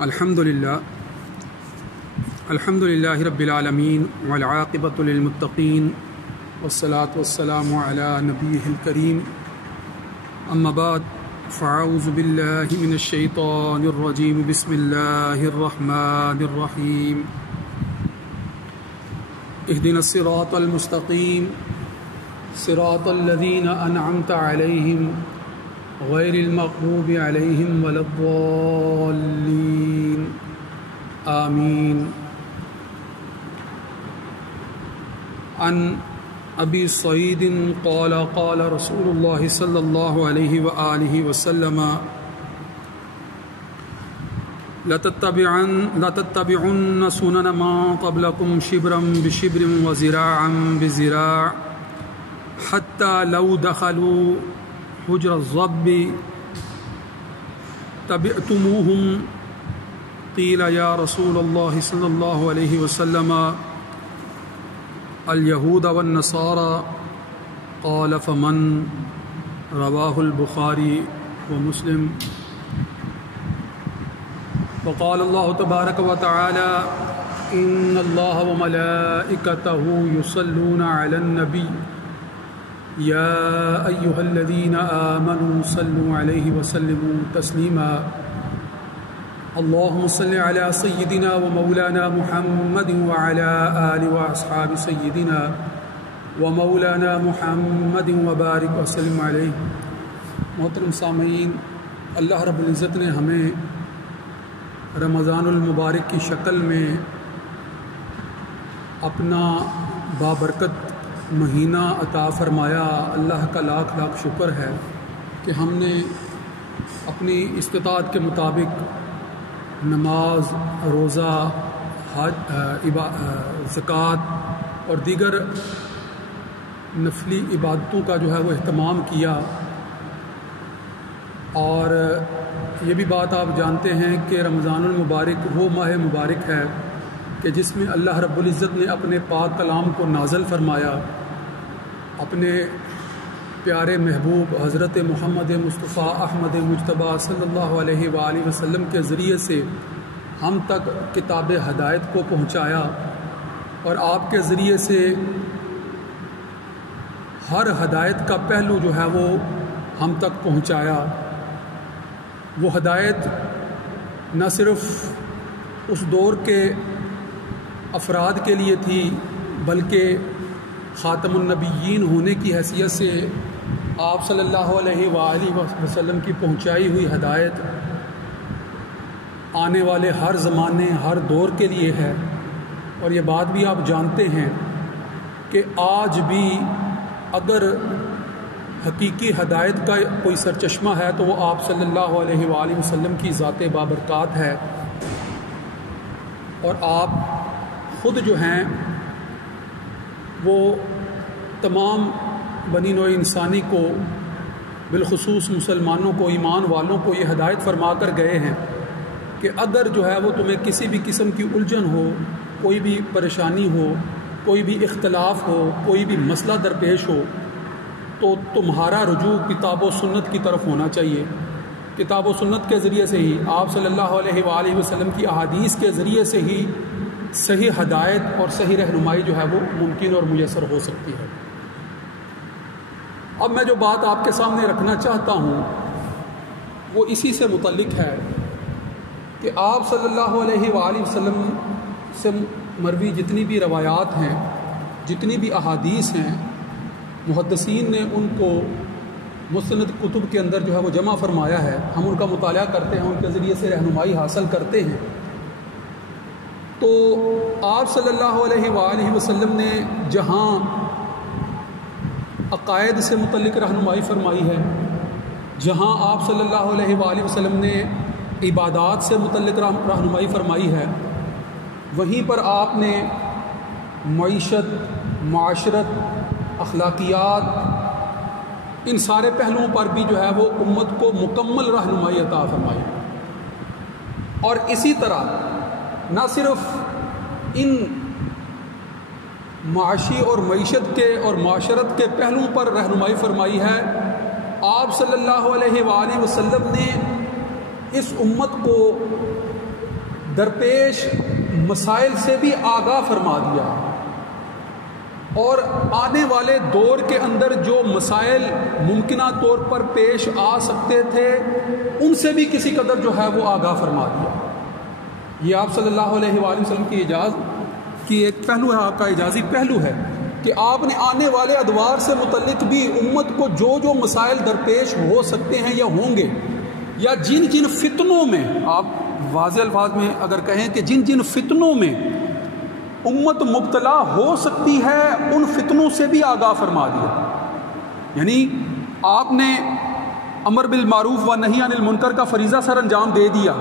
الحمد للہ رب العالمین والعاقبۃ للمتقین والصلاة والسلام علی نبیہ الکریم اما بعد فاعوذ باللہ من الشیطان الرجیم بسم اللہ الرحمن الرحیم اہدنا الصراط المستقیم صراط الذین انعمت علیہم غیر المغضوب علیہم ولا الضالین آمین. عن ابی سعید قال قال رسول اللہ صلی اللہ علیہ وآلہ وسلم لتتبعن سنن من قبلكم شبرا بشبر وذراعا بذراع حتى لو دخلوا حجر الضب تبعتموهم قیل یا رسول اللہ صلی اللہ علیہ وسلم الیہود والنصارى قال فمن رواہ البخاری ومسلم. وقال اللہ تبارک وتعالی ان اللہ وملائکتہ یصلون علی النبی یا ایہا الذین آمنوا صلوا علیہ وسلموا تسلیما. اللهم صل على سيدنا ومولانا محمد وعلى آل وأصحاب سيدنا ومولانا محمد وبارك وسلم عليه. محترم سامعین، اللہ رب العزت نے ہمیں رمضان المبارک کی شکل میں اپنا بابرکت مہینہ عطا فرمایا. اللہ کا لاکھ لاکھ شکر ہے کہ ہم نے اپنی استطاعت کے مطابق نماز، روزہ، حج، زکوٰۃ اور دیگر نفلی عبادتوں کا جو ہے وہ اہتمام کیا. اور یہ بھی بات آپ جانتے ہیں کہ رمضان المبارک وہ ماہ مبارک ہے کہ جس میں اللہ رب العزت نے اپنے پاک کلام کو نازل فرمایا، اپنے پیارے محبوب حضرت محمد مصطفیٰ احمد مجتبیٰ صلی اللہ علیہ وآلہ وسلم کے ذریعے سے ہم تک کتاب ہدایت کو پہنچایا، اور آپ کے ذریعے سے ہر ہدایت کا پہلو جو ہے وہ ہم تک پہنچایا. وہ ہدایت نہ صرف اس دور کے افراد کے لیے تھی بلکہ خاتم النبیین ہونے کی حیثیت سے آپ صلی اللہ علیہ وآلہ وسلم کی پہنچائی ہوئی ہدایت آنے والے ہر زمانے ہر دور کے لیے ہے. اور یہ بات بھی آپ جانتے ہیں کہ آج بھی اگر حقیقی ہدایت کا کوئی سرچشمہ ہے تو وہ آپ صلی اللہ علیہ وآلہ وسلم کی ذات بابرکات ہے. اور آپ خود جو ہیں وہ تمام بنی نوع انسانی کو، بالخصوص مسلمانوں کو، ایمان والوں کو یہ ہدایت فرما کر گئے ہیں کہ اگر جو ہے وہ تمہیں کسی بھی قسم کی الجھن ہو، کوئی بھی پریشانی ہو، کوئی بھی اختلاف ہو، کوئی بھی مسئلہ درپیش ہو، تو تمہارا رجوع کتاب و سنت کی طرف ہونا چاہیے. کتاب و سنت کے ذریعے سے ہی، آپ صلی اللہ علیہ وآلہ وسلم کی احادیث کے ذریعے سے ہی صحیح ہدایت اور صحیح رہنمائی جو ہے وہ ممکن اور میسر ہو سکتی ہے. اب میں جو بات آپ کے سامنے رکھنا چاہتا ہوں وہ اسی سے متعلق ہے کہ آپ صلی اللہ علیہ وآلہ وسلم سے مروی جتنی بھی روایات ہیں، جتنی بھی احادیث ہیں، محدثین نے ان کو مستند کتب کے اندر جو ہے وہ جمع فرمایا ہے. ہم ان کا مطالعہ کرتے ہیں، ان کے ذریعے سے رہنمائی حاصل کرتے ہیں. تو آپ صلی اللہ علیہ وآلہ وسلم نے جہاں عقائد سے متعلق رہنمائی فرمائی ہے، جہاں آپ صلی اللہ علیہ وآلہ وسلم نے عبادات سے متعلق رہنمائی فرمائی ہے، وہیں پر آپ نے معیشت، معاشرت، اخلاقیات، ان سارے پہلوؤں پر بھی جو ہے وہ امت کو مکمل رہنمائی عطا فرمائی. اور اسی طرح نہ صرف ان معاشی اور معیشت کے اور معاشرت کے پہلوؤں پر رہنمائی فرمائی ہے، آپ صلی اللہ علیہ وآلہ وسلم نے اس امت کو درپیش مسائل سے بھی آگاہ فرما دیا، اور آنے والے دور کے اندر جو مسائل ممکنہ طور پر پیش آ سکتے تھے ان سے بھی کسی قدر جو ہے وہ آگاہ فرما دیا۔ یہ آپ صلی اللہ علیہ وآلہ وسلم کی اعجاز کی ایک پہلو ہے، آپ کا اعجازی پہلو ہے کہ آپ نے آنے والے ادوار سے متعلق بھی امت کو جو جو مسائل درپیش ہو سکتے ہیں یا ہوں گے، یا جن جن فتنوں میں، آپ واضح الفاظ میں اگر کہیں کہ جن جن فتنوں میں امت مبتلا ہو سکتی ہے ان فتنوں سے بھی آگاہ فرما دیا۔ یعنی آپ نے امر بالمعروف و نہی عن المنکر کا فریضہ سر انجام دے دیا،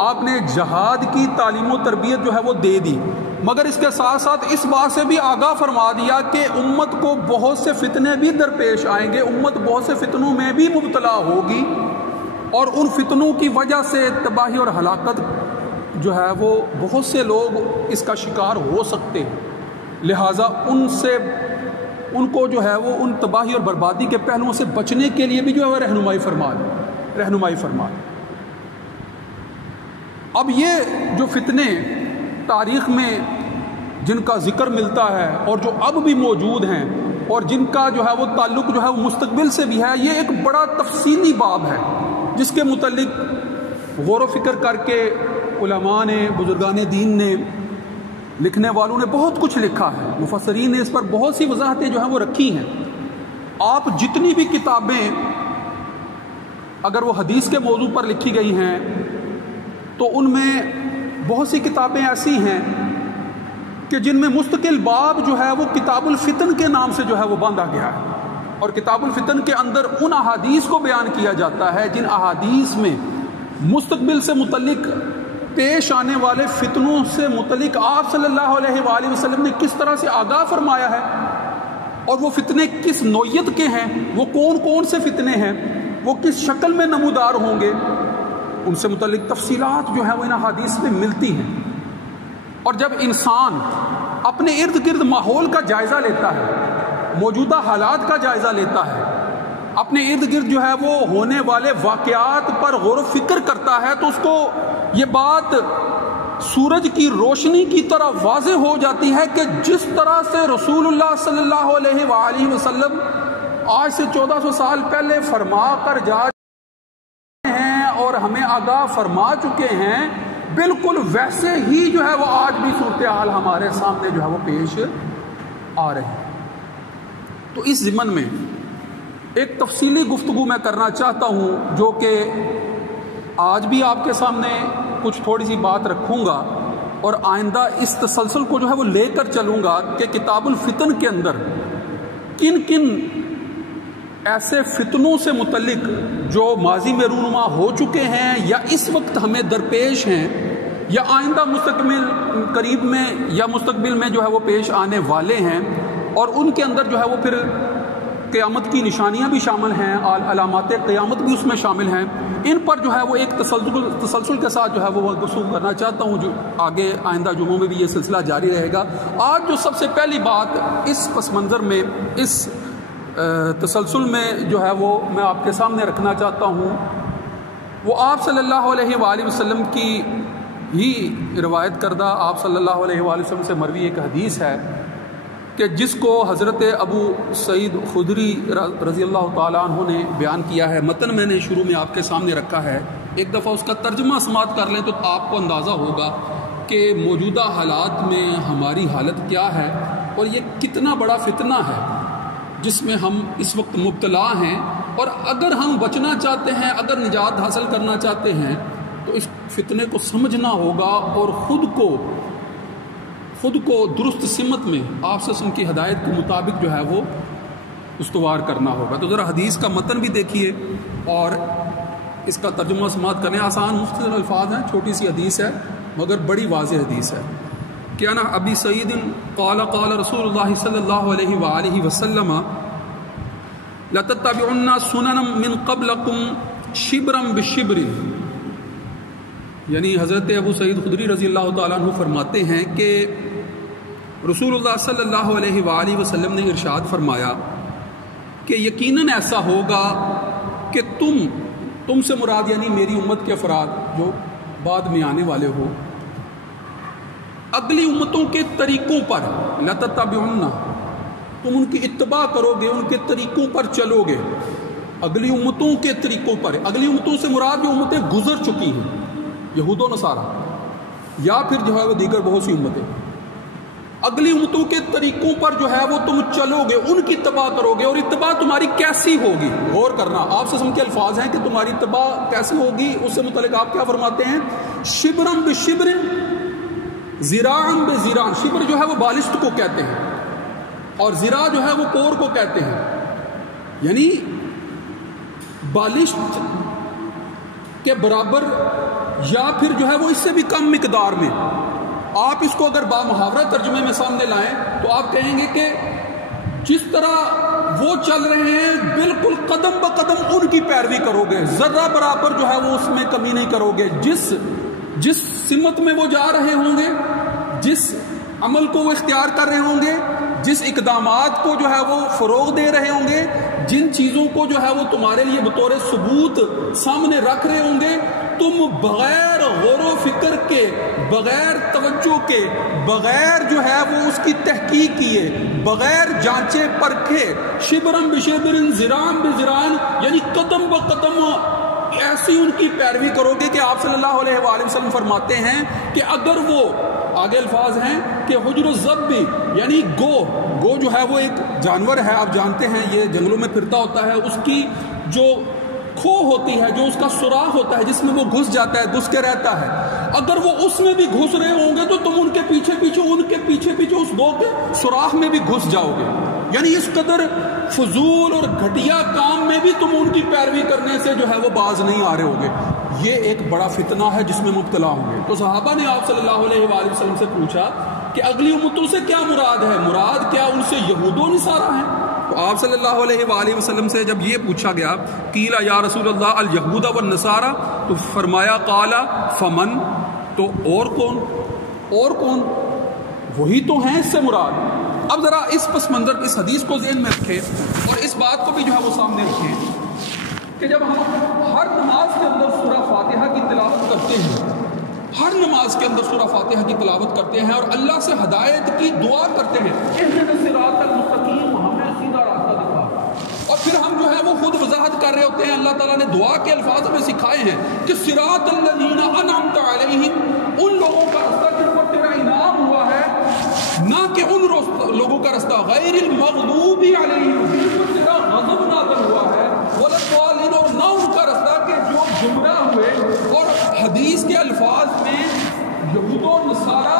آپ نے جہاد کی تعلیم و تربیت جو ہے وہ دے دی، مگر اس کے ساتھ ساتھ اس بات سے بھی آگاہ فرما دیا کہ امت کو بہت سے فتنے بھی درپیش آئیں گے، امت بہت سے فتنوں میں بھی مبتلا ہوگی، اور ان فتنوں کی وجہ سے تباہی اور ہلاکت جو ہے وہ بہت سے لوگ اس کا شکار ہو سکتے ہیں، لہٰذا ان کو جو ہے وہ ان تباہی اور بربادی کے پہلوؤں سے بچنے کے لیے بھی جو ہے وہ رہنمائی فرما۔ اب یہ جو فتنے تاریخ میں جن کا ذکر ملتا ہے اور جو اب بھی موجود ہیں اور جن کا جو ہے وہ تعلق جو ہے وہ مستقبل سے بھی ہے، یہ ایک بڑا تفصیلی باب ہے جس کے متعلق غور و فکر کر کے علماء نے، بزرگان دین نے، لکھنے والوں نے بہت کچھ لکھا ہے، مفسرین نے اس پر بہت سی وضاحتیں جو ہیں وہ رکھی ہیں۔ آپ جتنی بھی کتابیں اگر وہ حدیث کے موضوع پر لکھی گئی ہیں تو ان میں بہت سی کتابیں ایسی ہیں کہ جن میں مستقل باب جو ہے وہ کتاب الفتن کے نام سے جو ہے وہ باندھا گیا ہے، اور کتاب الفتن کے اندر ان احادیث کو بیان کیا جاتا ہے جن احادیث میں مستقبل سے متعلق پیش آنے والے فتنوں سے متعلق آپ صلی اللہ علیہ وآلہ وسلم نے کس طرح سے آگاہ فرمایا ہے، اور وہ فتنے کس نوعیت کے ہیں، وہ کون کون سے فتنے ہیں، وہ کس شکل میں نمودار ہوں گے، ان سے متعلق تفصیلات جو ہیں وہ ان احادیث میں ملتی ہیں۔ اور جب انسان اپنے ارد گرد ماحول کا جائزہ لیتا ہے، موجودہ حالات کا جائزہ لیتا ہے، اپنے ارد گرد جو ہے وہ ہونے والے واقعات پر غور و فکر کرتا ہے، تو اس کو یہ بات سورج کی روشنی کی طرح واضح ہو جاتی ہے کہ جس طرح سے رسول اللہ صلی اللہ علیہ وآلہ وسلم آج سے 1400 سال پہلے فرما کر جا ہیں اور ہمیں آگاہ فرما چکے ہیں، بالکل ویسے ہی جو ہے وہ آج بھی صورتحال ہمارے سامنے جو ہے وہ پیش آ رہی ہے۔ تو اس ضمن میں ایک تفصیلی گفتگو میں کرنا چاہتا ہوں، جو کہ آج بھی آپ کے سامنے کچھ تھوڑی سی بات رکھوں گا، اور آئندہ اس تسلسل کو جو ہے وہ لے کر چلوں گا کہ کتاب الفتن کے اندر کن کن ایسے فتنوں سے متعلق جو ماضی میں رونما ہو چکے ہیں یا اس وقت ہمیں درپیش ہیں یا آئندہ مستقبل قریب میں یا مستقبل میں جو ہے وہ پیش آنے والے ہیں، اور ان کے اندر جو ہے وہ پھر قیامت کی نشانیاں بھی شامل ہیں، علامات قیامت بھی اس میں شامل ہیں، ان پر جو ہے وہ ایک تسلسل کے ساتھ جو ہے وہ گفتگو کرنا چاہتا ہوں، جو آگے آئندہ جمعوں میں بھی یہ سلسلہ جاری رہے گا۔ آج جو سب سے پہلی بات اس پس منظر میں، اس تسلسل میں جو ہے وہ میں آپ کے سامنے رکھنا چاہتا ہوں، وہ آپ صلی اللہ علیہ وآلہ وسلم کی ہی روایت کردہ، آپ صلی اللہ علیہ وآلہ وسلم سے مروی ایک حدیث ہے کہ جس کو حضرت ابو سعید خدری رضی اللہ تعالیٰ عنہ نے بیان کیا ہے۔ متن میں نے شروع میں آپ کے سامنے رکھا ہے، ایک دفعہ اس کا ترجمہ سماعت کر لیں تو آپ کو اندازہ ہوگا کہ موجودہ حالات میں ہماری حالت کیا ہے، اور یہ کتنا بڑا فتنہ ہے جس میں ہم اس وقت مبتلا ہیں، اور اگر ہم بچنا چاہتے ہیں، اگر نجات حاصل کرنا چاہتے ہیں تو اس فتنے کو سمجھنا ہوگا اور خود کو درست سمت میں آپ سے ان کی ہدایت کے مطابق جو ہے وہ استوار کرنا ہوگا۔ تو ذرا حدیث کا متن بھی دیکھیے اور اس کا ترجمہ سماعت کرنے۔ آسان مختصر الفاظ ہیں، چھوٹی سی حدیث ہے مگر بڑی واضح حدیث ہے۔ کیا نا ابی سعید قال قال رسول اللہ صلی اللہ علیہ وآلہ وسلم لتتبعن سنن من قبلکم شبرا بشبر، یعنی حضرت ابو سعید خدری رضی اللہ تعالیٰ عنہ فرماتے ہیں کہ رسول اللہ صلی اللہ علیہ وآلہ وسلم نے ارشاد فرمایا کہ یقیناً ایسا ہوگا کہ تم سے مراد یعنی میری امت کے افراد جو بعد میں آنے والے ہو، اگلی امتوں کے طریقوں پر لَتَتَّبِعُنَّ، تم ان کی اتباع کرو گے، ان کے طریقوں پر چلو گے، اگلی امتوں کے طریقوں پر۔ اگلی امتوں سے مراد جو امتیں گزر چکی ہیں، یہود و نصارہ یا پھر جو ہے وہ دیگر بہت سی امتیں، اگلی امتوں کے طریقوں پر جو ہے وہ تم چلو گے، ان کی اتباع کرو گے۔ اور اتباع تمہاری کیسی ہوگی؟ غور کرنا، آپ سے کے الفاظ ہیں کہ تمہاری اتباع کیسی ہوگی، اس سے متعلق آپ کیا فرماتے ہیں؟ شبرم بشبر ذراعن بذراع، شبر جو ہے وہ بالشت کو کہتے ہیں اور ذراع جو ہے وہ کور کو کہتے ہیں، یعنی بالشت کے برابر یا پھر جو ہے وہ اس سے بھی کم مقدار میں۔ آپ اس کو اگر بامحاورہ ترجمے میں سامنے لائیں تو آپ کہیں گے کہ جس طرح وہ چل رہے ہیں بالکل قدم بقدم ان کی پیروی کرو گے، ذرہ برابر جو ہے وہ اس میں کمی نہیں کرو گے۔ جس سمت میں وہ جا رہے ہوں گے، جس عمل کو وہ اختیار کر رہے ہوں گے، جس اقدامات کو جو ہے وہ فروغ دے رہے ہوں گے، جن چیزوں کو جو ہے وہ تمہارے لیے بطور ثبوت سامنے رکھ رہے ہوں گے، تم بغیر غور و فکر کے، بغیر توجہ کے، بغیر جو ہے وہ اس کی تحقیق کیے، بغیر جانچے پرکھے، شبرم بشبرن ذراعن بذراعن، یعنی قدم بقدم ایسی ان کی پیروی کرو گے کہ آپ صلی اللہ علیہ وآلہ وسلم فرماتے ہیں کہ اگر وہ، آگے الفاظ ہیں کہ حجر الذب، یعنی گو جو ہے وہ ایک جانور ہے، آپ جانتے ہیں یہ جنگلوں میں پھرتا ہوتا ہے، اس کی جو کھو ہوتی ہے، جو اس کا سوراخ ہوتا ہے جس میں وہ گھس جاتا ہے، گھس کے رہتا ہے، اگر وہ اس میں بھی گھس رہے ہوں گے تو تم ان کے پیچھے پیچھے اس گو کے سوراخ میں بھی گھس جاؤ گے۔ یعنی اس قدر فضول اور گھٹیا کام میں بھی تم ان کی پیروی کرنے سے جو ہے وہ باز نہیں آ رہے ہوگے۔ یہ ایک بڑا فتنہ ہے جس میں مبتلا ہوں گے۔ تو صحابہ نے آپ صلی اللہ علیہ وآلہ وسلم سے پوچھا کہ اگلی امتوں سے کیا مراد ہے؟ مراد کیا ان سے یہود و نصارہ ہیں؟ تو آپ صلی اللہ علیہ وآلہ وسلم سے جب یہ پوچھا گیا، قیل یا رسول اللہ الیہود والنصارہ، تو فرمایا قال فمن، تو اور کون؟ وہی تو ہیں اس سے مراد۔ اب ذرا اس پس منظر اس حدیث کو ذہن میں رکھیں اور اس بات کو بھی جو ہے وہ سامنے رکھیں کہ جب ہم ہر نماز کے اندر سورہ فاتحہ کی تلاوت کرتے ہیں، ہر نماز کے اندر سورہ فاتحہ کی تلاوت کرتے ہیں اور اللہ سے ہدایت کی دعا کرتے ہیں، اہدنا الصراط المستقیم، ہمیں سیدھا راستہ دکھا، اور پھر ہم جو ہے وہ خود وضاحت کر رہے ہوتے ہیں، اللہ تعالیٰ نے دعا کے الفاظ ہمیں سکھائے ہیں کہ صراط الذین انعمت علیہم، ان لوگوں کا راستہ جن پر تیرا انعام ہوا ہے، نہ کہ ان لوگوں کا راستہ غیر المغضوب علیہم، جن پر تیرا غضب نازل ہوا ہے، ولا الضالین، اور نہ ان کا راستہ کہ جو گمراہ ہوئے۔ اور حدیث کے الفاظ میں یہود و نصارہ،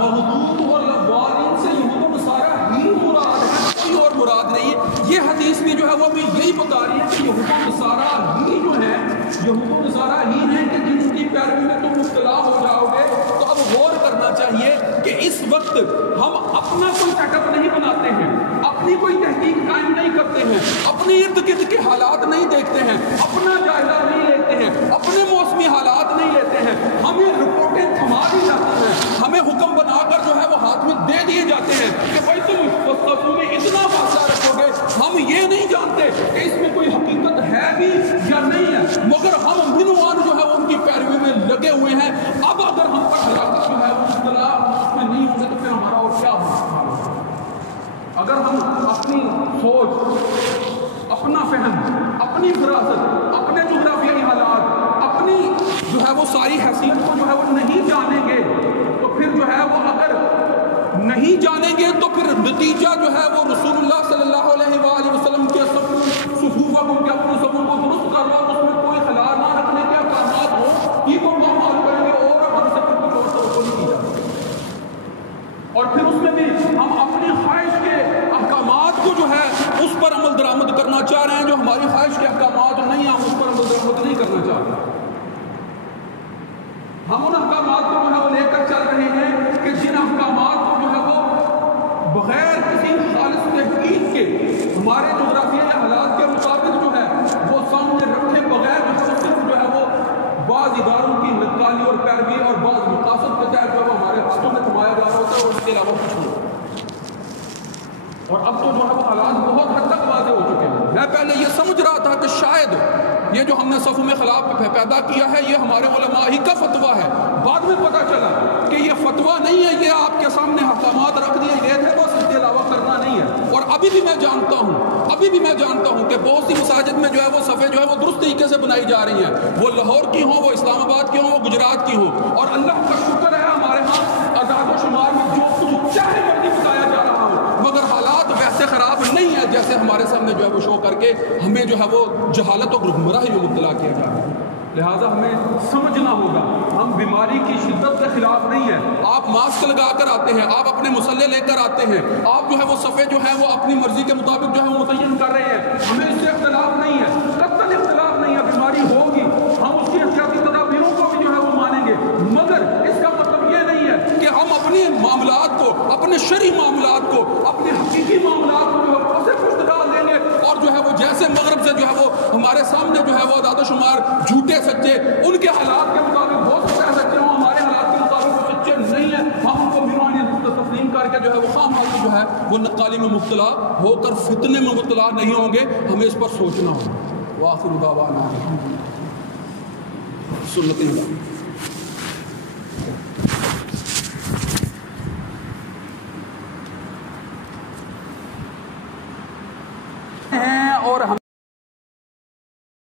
مغضوب اور ضالین سے یہود و نصارہ ہی مراد ہے، کوئی اور مراد نہیں ہے۔ یہ حدیث میں جو ہے وہ ہمیں یہی بتا رہی ہے کہ یہود و نصارہ ہی جو ہے، یہود و نصارہ ہی ہیں کہ جن کی پیروی میں تم مبتلا ہو جاؤ گے۔ تو اب غور کرنا چاہیے کہ اس وقت ہم اپنا کوئی سیٹ اپ نہیں بناتے ہیں، اپنی کوئی تحقیق قائم نہیں کرتے ہیں، اپنی ارد گرد کے حالات نہیں دیکھتے ہیں، اپنا جائزہ نہیں لیتے ہیں، اپنے موسمی حالات نہیں لیتے ہیں، ہمیں رپورٹیں تھما دی جاتی ہیں، ہمیں حکم بنا کر جو ہے وہ ہاتھ میں دے دیے جاتے ہیں کہ بھائی تم صفوں میں اتنا فاصلہ رکھو گے۔ ہم یہ نہیں جانتے کہ اس میں کوئی حقیقت ہے بھی یا نہیں ہے، مگر ہم منوان جو ہے ان کی پیروی میں لگے ہوئے ہیں۔ اب اگر ہم پر ہلاکت جو ہے وہ اس میں نہیں ہوں گے تو پھر ہمارا اور کیا ہوگا؟ اگر ہم اپنی سوچ، اپنا فہم، اپنی فراست، اپنے جغرافیائی حالات، اپنی جو ہے وہ ساری حیثیت کو جو ہے وہ نہیں جانیں گے تو پھر جو ہے وہ اگر نہیں جانیں گے تو پھر نتیجہ جو ہے وہ رسول اللہ صلی اللہ علیہ وآلہ وسلم کے صفوفہ کو، کے اپنے صفوں کو درست کر رہا، اس میں کوئی خلال نہ رکھنے کے احکامات ہوں، یہ کو معمول کریں گے اور اپنے سے کچھ اور توقع نہیں کی جاتی۔ اور پھر اس میں بھی ہم اپنی خواہش کے احکامات کو جو ہے اس پر عمل درآمد کرنا چاہ رہے ہیں، جو ہماری خواہش کے احکامات نہیں ہیں ہم اس پر عمل درآمد نہیں کرنا چاہ رہے۔ ہم ان احکامات کو جو ہے وہ لے کر چل رہے ہیں کہ جن احکامات کو جو ہے وہ بغیر کسی خالص تحقیق کے ہمارے جغرافیائی حالات کے مطابق جو ہے وہ سامنے رکھے بغیر صرف جو ہے وہ بعض اداروں کی نقالی اور پیروی اور بعض مقاصد کے تحت جو ہے ہمارے ہاتھوں میں تھمایا جا رہا ہوتا ہے اور اس کے علاوہ کچھ نہیں۔ اور اب تو جو ہے وہ حالات بہت حد تک واضح ہو چکے ہیں۔ میں پہلے یہ سمجھ رہا تھا کہ شاید یہ جو ہم نے صفوں میں خلاف پیدا کیا ہے یہ ہمارے علماء ہی کا فتویٰ ہے، بعد میں پتہ چلا کہ یہ فتویٰ نہیں ہے، یہ جانتا ہوں، ابھی بھی میں جانتا ہوں کہ بہت سی مساجد میں جو ہے وہ صفیں جو ہے وہ درست طریقے سے بنائی جا رہی ہیں، وہ لاہور کی ہوں، وہ اسلام آباد کی ہوں، وہ گجرات کی ہوں، اور اللہ کا شکر ہے ہمارے ہاں اعداد و شمار میں جو کچھ چاہے مرضی بتایا جا رہا ہو، مگر حالات ویسے خراب نہیں ہیں جیسے ہمارے سامنے جو ہے وہ شو کر کے ہمیں جو ہے وہ جہالت اور گمراہی میں مبتلا کیا جا رہا ہے۔ لہٰذا ہمیں سمجھنا ہوگا ہم بیماری کی شدت کے خلاف نہیں ہیں۔ آپ ماسک لگا کر آتے ہیں، آپ اپنے مسلح لے کر آتے ہیں، آپ جو ہے وہ صفحے جو ہے وہ اپنی مرضی کے مطابق جو ہے وہ متعین کر رہے ہیں، ہمیں اس سے اختلاف نہیں ہے، قطعاً اختلاف نہیں ہے۔ بیماری ہوگی، ہم اس کی احتیاطی تدابیروں کو بھی جو ہے وہ مانیں گے، مگر اس کا مطلب یہ نہیں ہے کہ ہم اپنے معاملات کو، اپنے شرعی معاملات کو، اپنے حقیقی معاملات کو جو ہے اسے پشت ڈال دیں گے، اور جو ہے وہ جیسے مغرب سے جو ہے وہ ہمارے سامنے جو ہے وہ اعداد و شمار جھوٹے سچے ان کے حالات کے مطابق ہو سکتا ہے سچے ہوں، ہمارے حالات کے مطابق وہ سچے نہیں ہیں، ہم ان کو بیماری تسلیم کر کے جو ہے وہ خام حال جو ہے وہ نقالی میں مبتلا ہو کر فتنے میں مبتلا نہیں ہوں گے، ہمیں اس پر سوچنا ہوگا۔ وآخر دعوانا سنت اللہ۔